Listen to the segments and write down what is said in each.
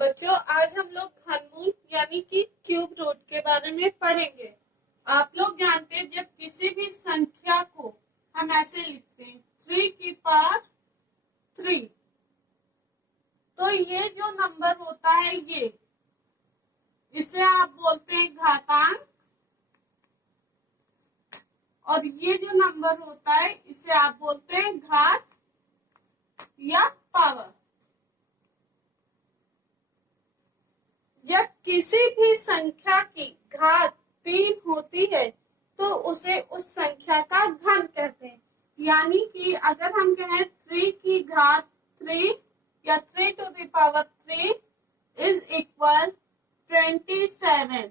बच्चों, आज हम लोग घनमूल यानी कि क्यूब रूट के बारे में पढ़ेंगे। आप लोग जानते हैं जब किसी भी संख्या को हम ऐसे लिखते हैं 3 की पावर 3, तो ये जो नंबर होता है ये इसे आप बोलते हैं घातांक, और ये जो नंबर होता है इसे आप बोलते हैं घात या पावर। जब किसी भी संख्या की घात 3 होती है तो उसे उस संख्या का घन कहते हैं। यानी कि अगर हम कहें 3 की घात 3 या 3 to the power 3 is equal 27,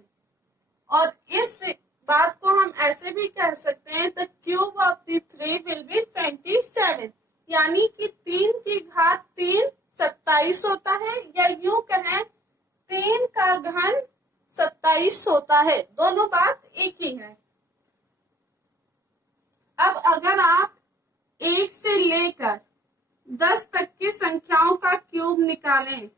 और इस बात को हम ऐसे भी कह सकते हैं the cube of the 3 will be 27, यानी कि 3 की घात 3 27 होता है, या यूं कहें 3 का घन 27 होता है। दोनों बात एक ही है। अब अगर आप 1 से लेकर 10 तक की संख्याओं का क्यूब निकालें,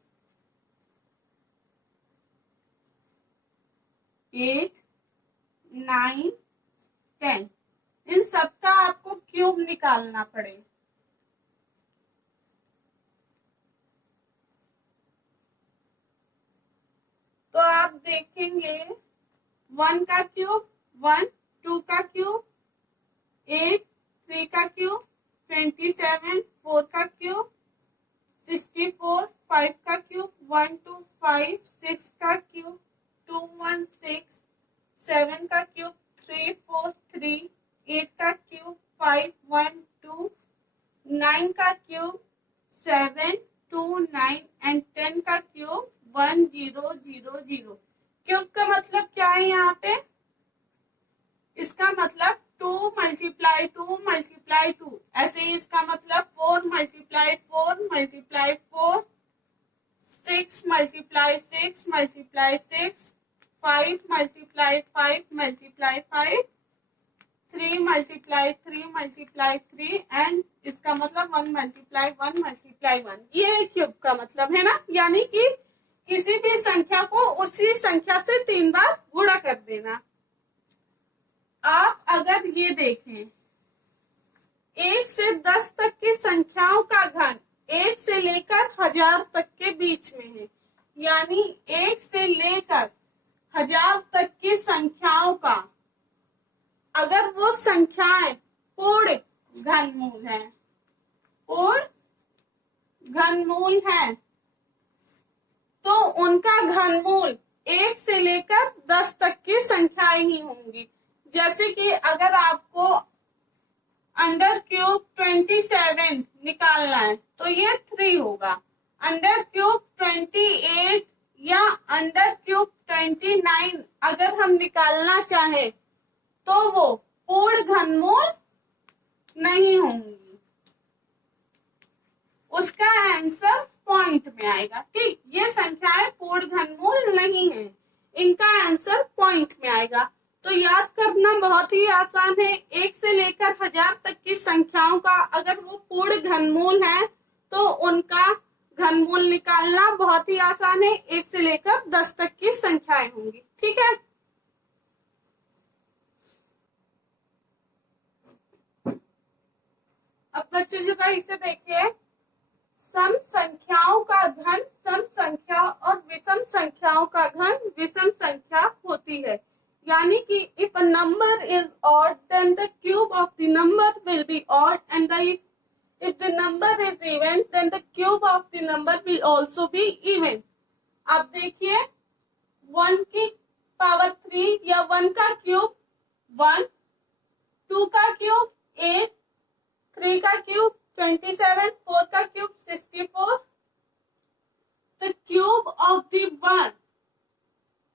8, 9, 10, इन सबका आपको क्यूब निकालना पड़े। तो आप देखेंगे 1 का क्यूब 1, 2 का क्यूब 8, 3 का क्यूब 27, 4 का क्यूब 64, 5 का क्यूब 1, 2, 5, 6 का क्यूब 2, 1, 6, 7 का क्यूब 3, 4, 3, 8 का क्यूब 5, 1, 2, 9 का क्यूब 7, 2, 9 एंड 10 का क्यूब 1, 0, 0, 0। क्यूब का मतलब क्या है यहाँ पे? इसका मतलब 2 मल्टीप्लाई 2 मल्टीप्लाई 2, ऐसे ही इसका मतलब 4 multiply 4 multiply 4, 6 multiply 6 multiply 6, 5 multiply 5 multiply 5, 3 multiply 3 multiply 3, and इसका मतलब 1 मल्टीप्लाई 1 मल्टीप्लाई 1। ये क्यूब का मतलब है ना, यानी कि किसी भी संख्या को उसी संख्या से 3 बार गुणा कर देना। आप अगर ये देखें 1 से 10 तक की संख्याओं का घन 1 से लेकर 1000 तक के बीच में है, यानी 1 से लेकर 1000 तक की संख्याओं का अगर वो संख्याएं पूर्ण घनमूल है, पूर्ण घनमूल है, तो उनका घनमूल 1 से लेकर 10 तक की संख्याएं ही होंगी। जैसे कि अगर आपको अंडर क्यूब 27 निकालना है तो ये 3 होगा। अंडर क्यूब 28 या अंडर क्यूब 29 अगर हम निकालना चाहे तो वो पूर्ण घनमूल नहीं होंगी, उसका आंसर पॉइंट में आएगा। ठीक, ये संख्याएं पूर्ण घनमूल नहीं है, इनका आंसर पॉइंट में आएगा। तो याद करना बहुत ही आसान है। 1 से लेकर 1000 तक की संख्याओं का अगर वो पूर्ण घनमूल है तो उनका घनमूल निकालना बहुत ही आसान है। 1 से लेकर 10 तक की संख्याएं होंगी। ठीक है, अब बच्चों जरा इसे देखिए। सम संख्याओं का घन सम संख्या और विषम संख्याओं का घन विषम संख्या होती है। यानी कि if a number is odd then the cube of the number will be odd, and if the number is even then the cube of the number will also be even। अब देखिए 1 की पावर 3 या 1 का cube 1, 2 का cube 8, 3 का cube 27, 4 का cube 64। The cube of the 1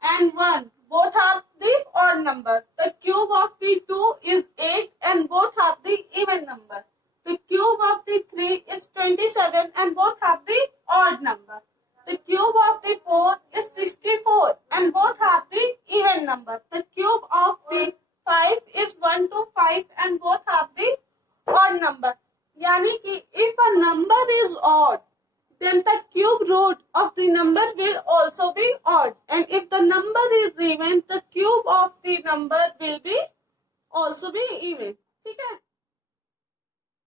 and 1 both are the odd number. The cube of the 2 is 8 and both are the even number. The cube of the 3 is 27 and both are the odd number. The cube of the 4 is 64 and both are the even number. The cube of the 5 is 1 to 5 and both are the odd number। यानी कि if a number is odd then the cube root of the number will also be odd, and if the number is even, the cube of the number will be also be even. ठीक है.